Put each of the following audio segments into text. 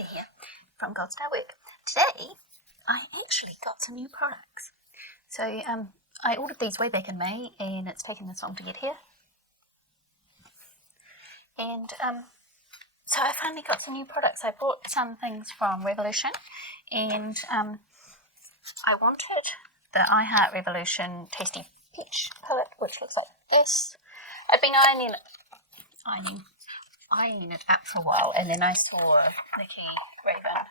Victoria here from Gold Star Work. Today I actually got some new products. So I ordered these way back in May and it's taken this long to get here. And so I finally got some new products. I bought some things from Revolution and I wanted the I Heart Revolution Tasty Peach palette, which looks like this. I've been eyeing it up for a while, and then I saw Nikki Raven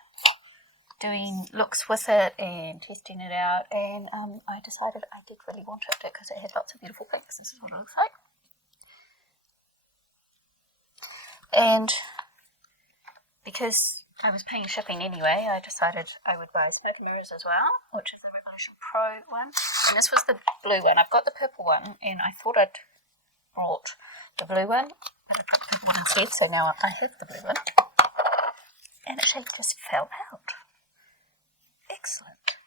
doing looks with it and testing it out, and I decided I did really want it because it had lots of beautiful pinks. This is what it looks like. And because I was paying shipping anyway, I decided I would buy smoke mirrors as well, which is the Revolution Pro one. And this was the blue one. I've got the purple one, and I thought I'd brought the blue one, but I brought the purple one instead, so now I have the blue one. And it actually just fell out. Excellent.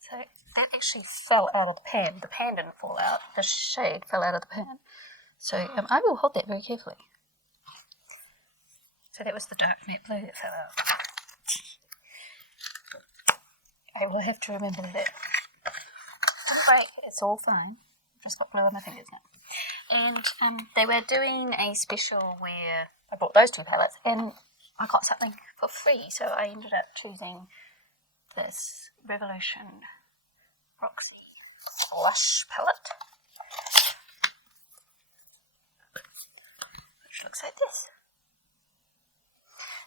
So that actually fell out of the pan. The pan didn't fall out. The shade fell out of the pan. So I will hold that very carefully. So that was the dark matte blue that fell out. I will have to remember that. Didn't break, it's all fine. I've just got blue on my fingers now. And they were doing a special where I bought those two palettes and I got something for free. So I ended up choosing this Revolution Roxy Blush palette, which looks like this.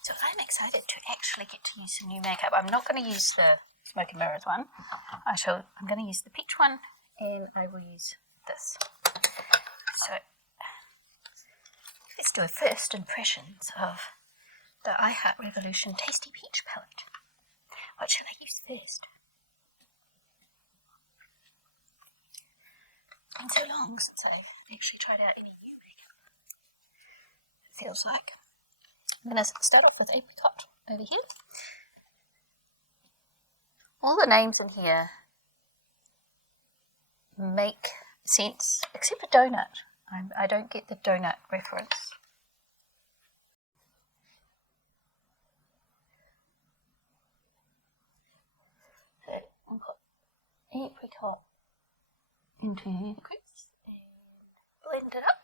So I'm excited to actually get to use some new makeup. I'm not going to use the Smoke and Mirrors one. I'm going to use the peach one, and I will use this. So let's do a first impressions of the I Heart Revolution Tasty Peach palette. What should I use first? It's been so long since I actually tried out any new makeup. It feels like. I'm going to start off with Apricot over here. All the names in here make sense, except for donut. I don't get the donut reference. So I'll put apricot into the crease and blend it up.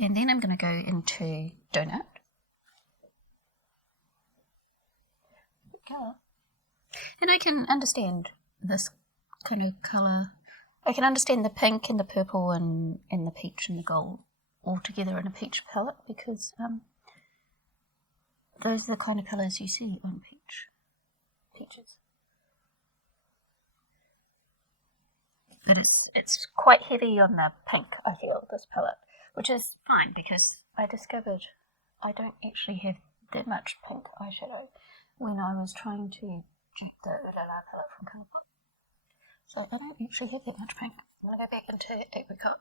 And then I'm going to go into donut. And I can understand this kind of colour. I can understand the pink and the purple and the peach and the gold all together in a peach palette because those are the kind of colours you see on peaches. But it's quite heavy on the pink, I feel, this palette, which is fine because I discovered I don't actually have that much pink eyeshadow when I was trying to get the Ooh La La palette from Colourpop. So I don't actually have that much pink. I'm going to go back into Apricot.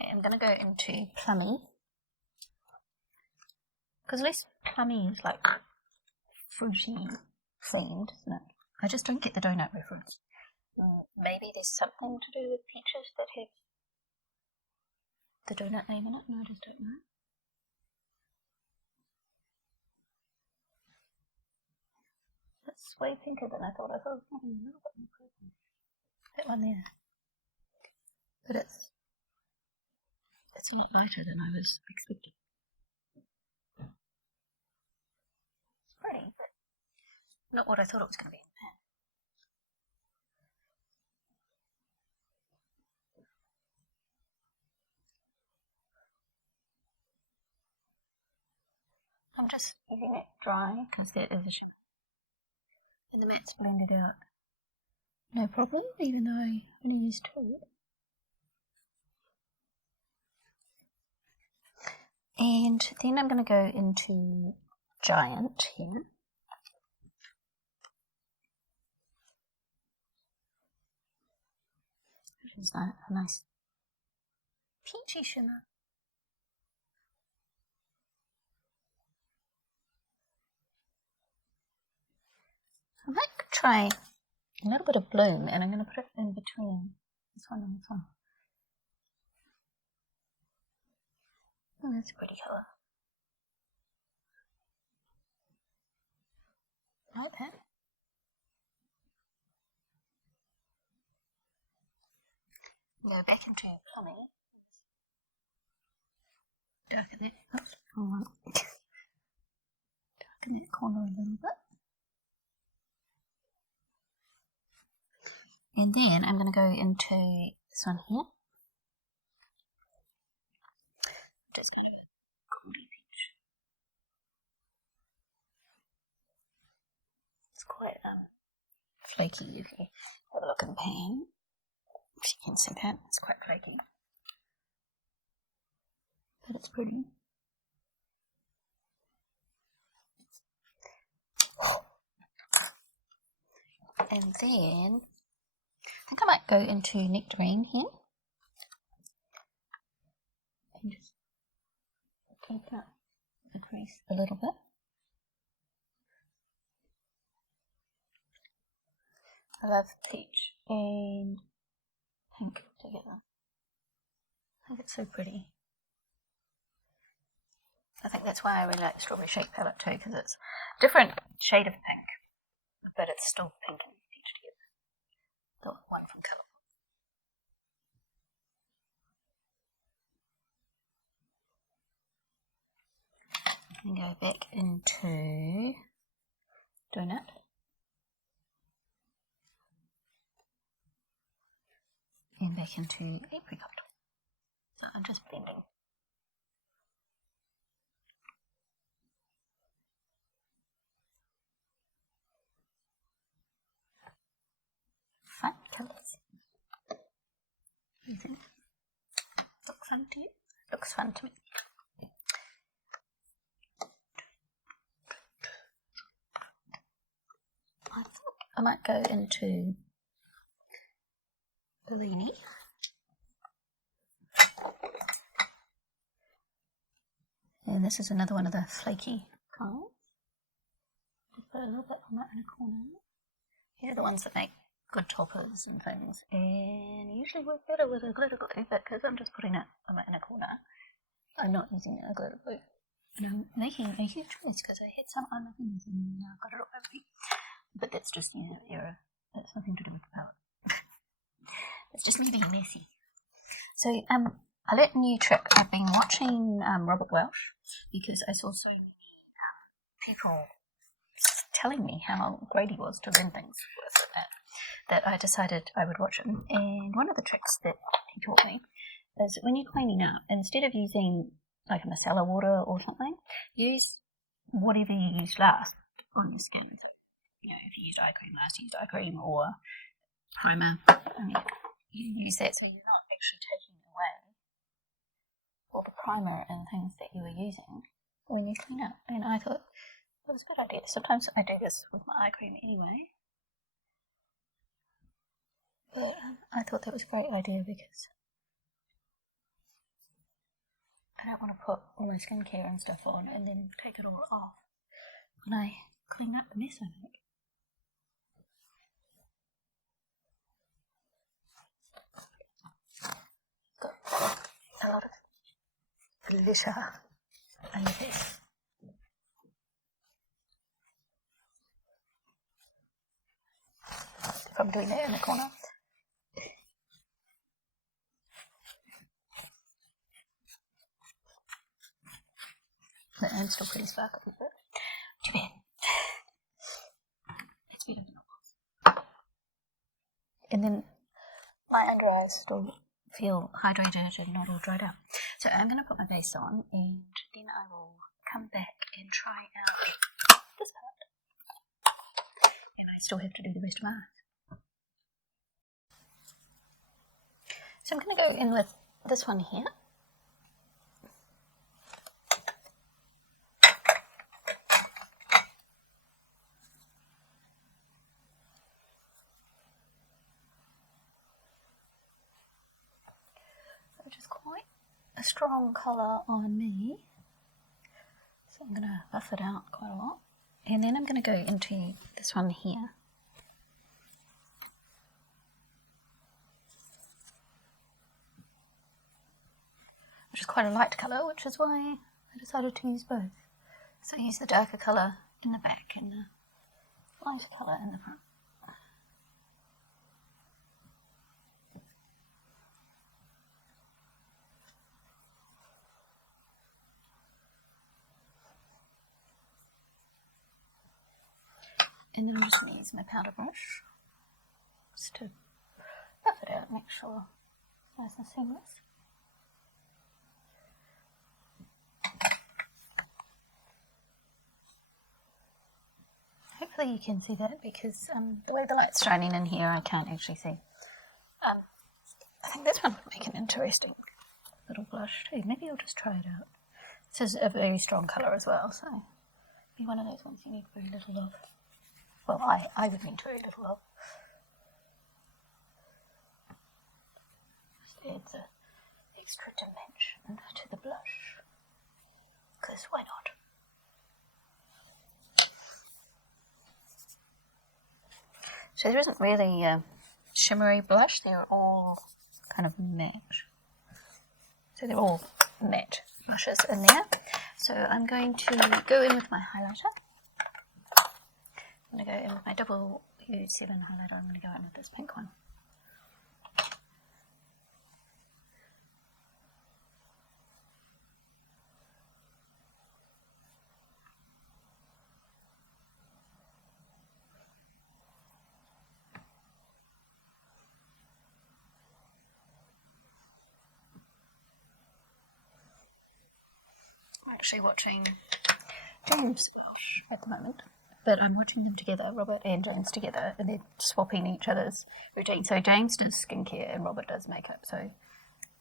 Okay, I'm going to go into Plummy. Because at least Plummy is like fruity themed, isn't it? I just don't get the donut reference. Maybe there's something to do with peaches that have the donut name in it, and I just don't know. That's way pinker than I thought. I thought it was maybe a little bit more purple. That one there. But it's a lot lighter than I was expecting. It's pretty, but not what I thought it was going to be. I'm just leaving it dry because there is a shimmer. And the matte's blended out. No problem, even though I only used two. And then I'm going to go into Giant here. Which is a nice peachy shimmer. I might try a little bit of bloom, and I'm going to put it in between this one and this one. Oh, that's a pretty colour. I like that. Go back into plumbing. Darken that. Oops, wrong one. Darken that corner a little bit. And then I'm going to go into this one here. Just kind of a goldy peach. It's quite flaky if you have a look in the pan. If you can see that, it's quite flaky. But it's pretty. And then I think I might go into nectarine here. And just open up the crease a little bit. I love peach and pink together. I think it's so pretty. I think that's why I really like the Strawberry Shake palette too, because it's a different shade of pink, but it's still pink and peach together. The one from Colour. And go back into Donut. And back into Apricot. So I'm just blending. Fun colours. What do you think? Looks fun to you? Looks fun to me. I think I might go into Bellini. And this is another one of the flaky colours. Just put a little bit on that in a corner. These are the ones that make good toppers and things, and usually work better with a glitter glue, but because I'm just putting it in a corner, I'm not using a glitter glue. And I'm making a huge choice because I had some on my fingers and now I've got it all over me. But that's just, error. That's nothing to do with the palette. It's just me being messy. So, a little new trick. I've been watching Robert Welsh because I saw so many people telling me how great he was to blend things with it that I decided I would watch him. And one of the tricks that he taught me is when you're cleaning up, instead of using like a micellar water or something, use whatever you used last on your skin. So, if you used eye cream last, use eye cream or primer. You use that so you're not actually taking away all the primer and things that you were using when you clean up. And I thought that was a good idea. Sometimes I do this with my eye cream anyway. But I thought that was a great idea because I don't want to put all my skincare and stuff on and then take it all off when I clean up the mess I make. Got a lot of glitter on your face. If I'm doing that in the corner. But I'm still pretty sparkly, but too bad. It's better than it was. And then my under eyes still feel hydrated and not all dried up. So I'm going to put my base on and then I will come back and try out this part. And I still have to do the rest of my eyes. So I'm going to go in with this one here. Which is quite a strong colour on me. So I'm going to buff it out quite a lot. And then I'm going to go into this one here. which is quite a light colour, which is why I decided to use both. So I use the darker colour in the back and the lighter colour in the front. And then I'm just going to use my powder brush just to buff it out, make sure it's nice and seamless. Hopefully you can see that because the way the light's shining in here I can't actually see. I think this one would make an interesting little blush too. Maybe I'll just try it out. This is a very strong colour as well, so be one of those ones you need very little of. Well, I would need very little of. Just add the extra dimension to the blush, because why not? So there isn't really a shimmery blush, they're all kind of matte. So they're all matte blushes in there. So I'm going to go in with my highlighter. I'm going to go in with my double U7 highlighter. I'm going to go in with this pink one. I'm actually watching James blush at the moment. But I'm watching them together, Robert and James together, and they're swapping each other's routine. So James does skincare and Robert does makeup. So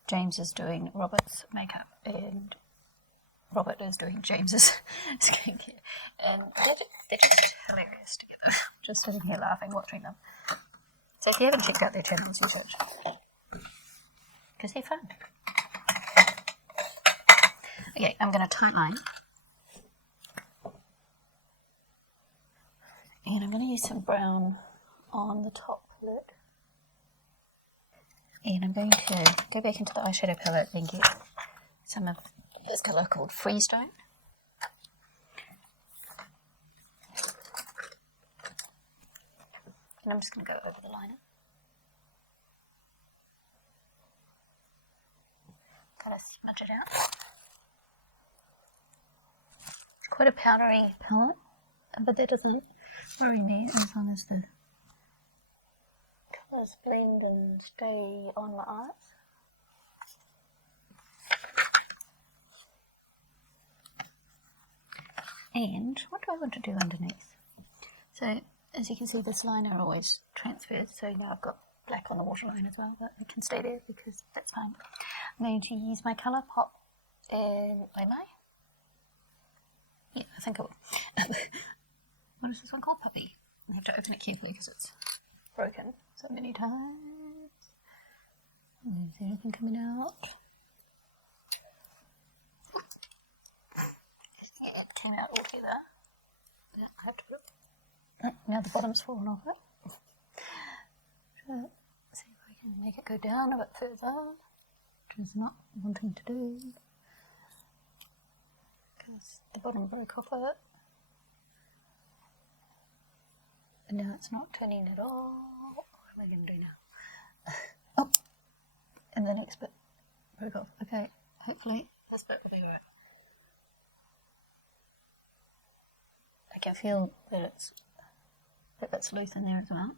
James is doing Robert's makeup and Robert is doing James's skincare. And they're just hilarious together. Just sitting here laughing, watching them. So if you haven't checked out their channels, you should. Because they're fun. Okay, I'm going to tight line. And I'm going to use some brown on the top lid. And I'm going to go back into the eyeshadow palette and get some of this colour called Freestone. And I'm just going to go over the liner. Kind of smudge it out. It's quite a powdery palette, but that doesn't worry me as long as the colours blend and stay on my eyes. And what do I want to do underneath? So as you can see, this liner always transfers, so now I've got black on the waterline as well, but it can stay there because that's fine. I'm going to use my colour pop in Eyeliner. Yeah, I think I will. What is this one called? Puppy. I have to open it carefully because it's broken so many times. Is there anything coming out? It came out altogether. Yeah, I have to put it. Now the bottom's fallen off it. So, see if I can make it go down a bit further, which is not wanting to do. Because the bottom broke off of it. And now it's not turning at all. What am I going to do now? Oh! And the next bit broke off. Okay, hopefully this bit will be right. I can feel that it's loose in there as well.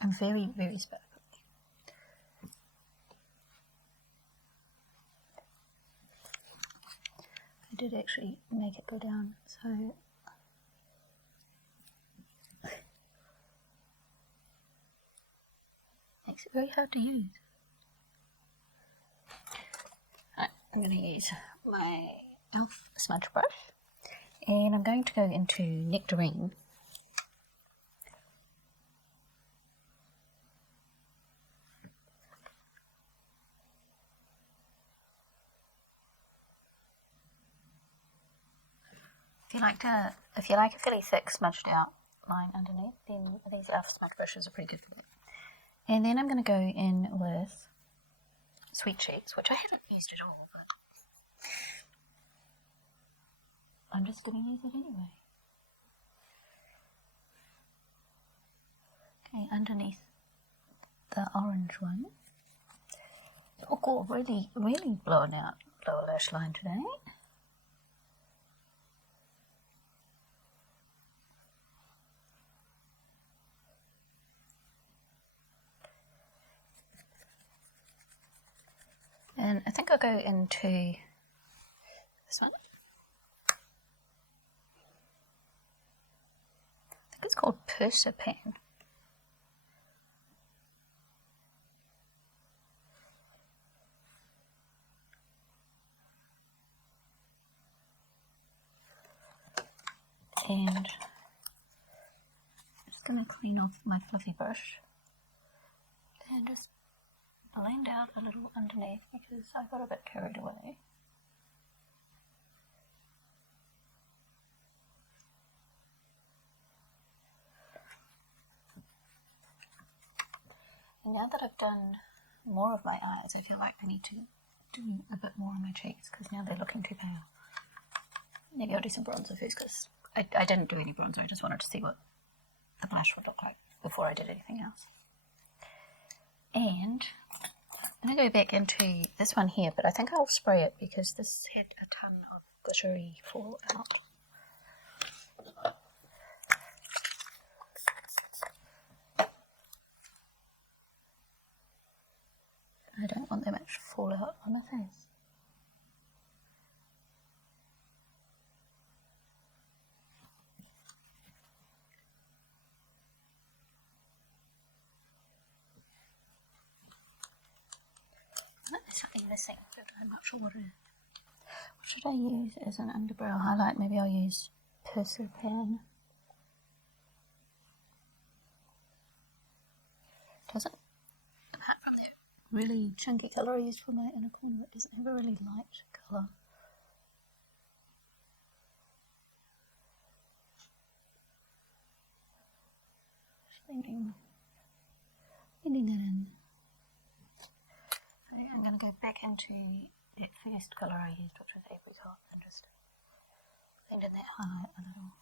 I'm very, very sparkly. I did actually make it go down, so makes it very hard to use. Right, I'm going to use my e.l.f. smudge brush, and I'm going to go into Nectarine. If you like a fairly thick smudged out line underneath, then these e.l.f. smudge brushes are pretty good for that. And then I'm going to go in with Sweet Cheeks, which I haven't used at all, but I'm just going to use it anyway. Okay, underneath the orange one. Oh god, really blowing out lower lash line today. And I think I'll go into this one. I think it's called Persipan. And I'm just going to clean off my fluffy brush and just blend out a little underneath because I got a bit carried away. And now that I've done more of my eyes, I feel like I need to do a bit more on my cheeks because now they're looking too pale. Maybe I'll do some bronzer first because I didn't do any bronzer. I just wanted to see what the blush would look like before I did anything else. And I'm going to go back into this one here, but I think I'll spray it because this had a ton of glittery fallout. I don't want that much fallout on my face. There's something missing, but I'm not sure what it is. What should I use as an underbrow highlight? Maybe I'll use Persipan. Doesn't, apart from that really chunky colour I used for my inner corner, it doesn't have a really light colour. Blending that in. Okay, I'm going to go back into that first colour I used, which was apricot, and just blend in that highlight a little.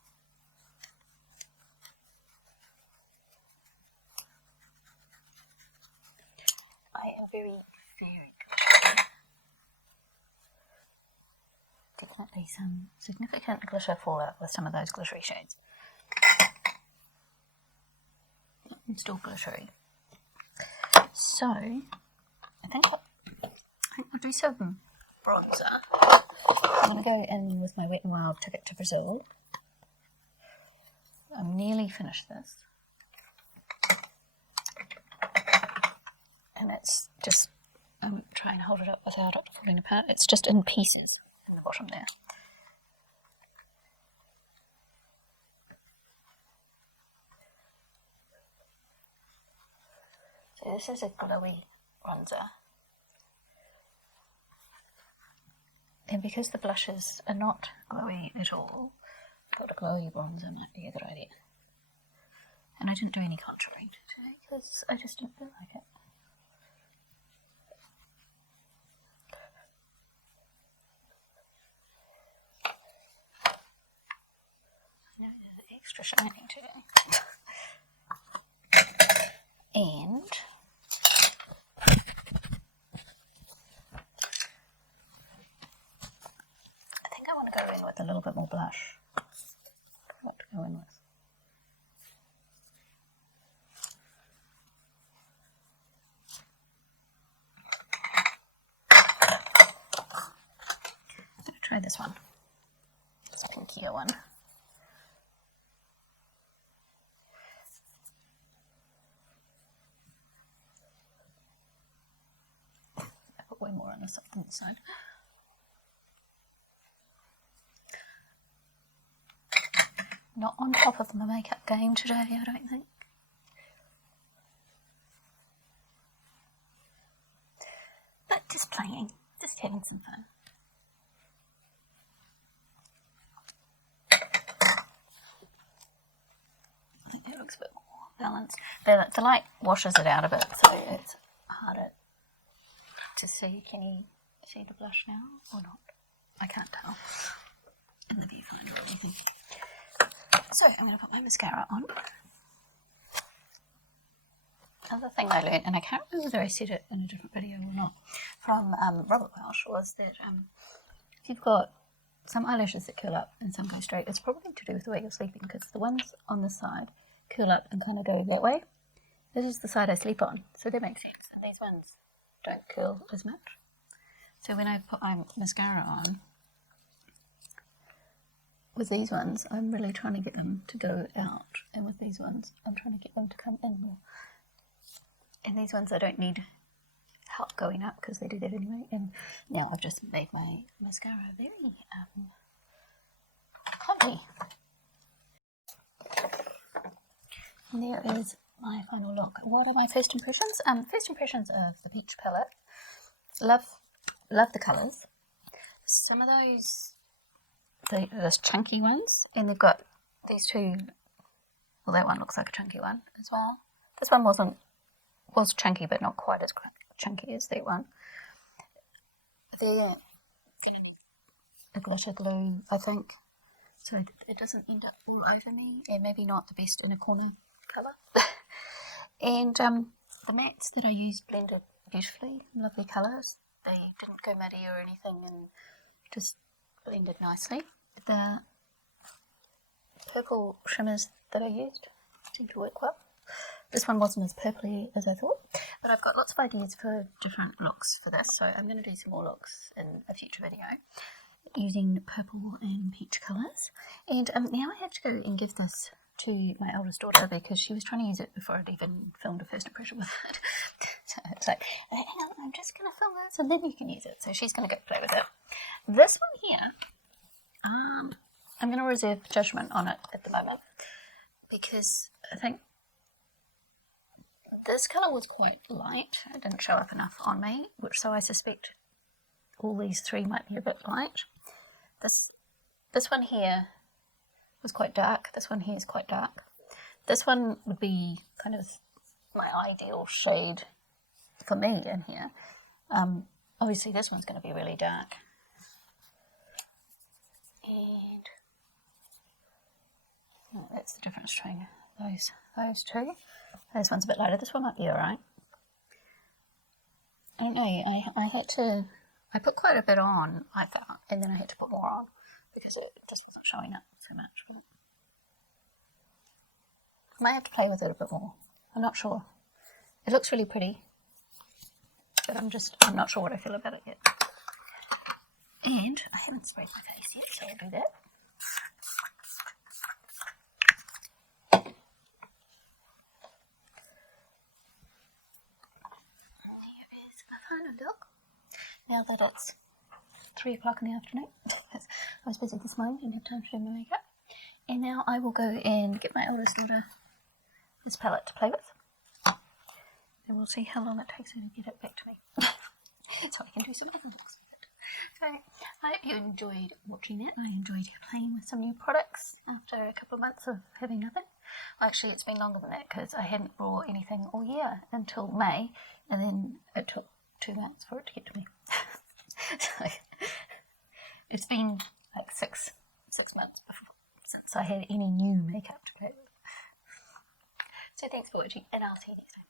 I am very glittery. Definitely some significant glitter fallout with some of those glittery shades. I'm still glittery. So, I think I'll do some bronzer. I'm going to go in with my Wet n Wild Ticket to Brazil. I'm nearly finished this. And it's just, I'm trying to hold it up without it falling apart. It's just in pieces in the bottom there. So this is a glowy bronzer. And because the blushes are not glowy at all, I thought a glowy bronzer might be a good idea. And I didn't do any contouring today because I just didn't feel like it. I know there's extra shining today. And I think I want to go in with a little bit more blush. What to go in with? Try this one, this pinkier one. I put way more on this side. Not on top of my makeup game today, I don't think. But just playing, just having some fun. I think that looks a bit more balanced. The light washes it out a bit, so it's harder to see, can you see the blush now or not? I can't tell in the viewfinder or anything. So I'm going to put my mascara on. Another thing I learned, and I can't remember whether I said it in a different video or not, from Robert Welsh, was that if you've got some eyelashes that curl up and some go straight, it's probably to do with the way you're sleeping, because the ones on this side curl up and kind of go that way. This is the side I sleep on, so that makes sense. And these ones don't curl as much. So when I put my mascara on, with these ones, I'm really trying to get them to go out, and with these ones, I'm trying to get them to come in more. And these ones I don't need help going up because they do that anyway. And now I've just made my mascara very clumpy. And there is my final look. What are my first impressions? First impressions of the peach palette. Love the colours. Some of those, those chunky ones, and they've got these two. Well, that one looks like a chunky one as well. This one was chunky, but not quite as chunky as that one. They're a glitter glue, I think, so it doesn't end up all over me, and maybe not the best in a corner colour. And the mattes that I used blended beautifully, lovely colours. They didn't go muddy or anything, and just blended nicely. The purple shimmers that I used seemed to work well. This one wasn't as purpley as I thought, but I've got lots of ideas for different looks for this, so I'm going to do some more looks in a future video using purple and peach colours. And now I have to go and give this to my eldest daughter because she was trying to use it before I'd even filmed a first impression with it. So it's like, hang on, I'm just going to film this and then you can use it. So she's going to go play with it. This one here, I'm going to reserve judgment on it at the moment because I think this colour was quite light. It didn't show up enough on me, so I suspect all these three might be a bit light. This one here was quite dark. This one here is quite dark. This one would be kind of my ideal shade for me in here. Obviously this one's going to be really dark. And that's the difference between those two. This one's a bit lighter. This one might be alright. I don't know, I put quite a bit on, I found, and then I had to put more on because it just wasn't showing up so much. But I might have to play with it a bit more. I'm not sure. It looks really pretty, but I'm not sure what I feel about it yet. And I haven't sprayed my face yet, so I'll do that. Look, now that it's 3 o'clock in the afternoon, I was busy this morning, didn't have time to do my makeup, and now I will go and get my eldest daughter this palette to play with, and we'll see how long it takes her to get it back to me, so I can do some other looks with it. So I hope you enjoyed watching it. I enjoyed playing with some new products after a couple of months of having nothing. Well, actually it's been longer than that because I hadn't brought anything all year until May, and then it took 2 months for it to get to me. So it's been like six months since I had any new makeup to play with. So thanks for watching, and I'll see you next time.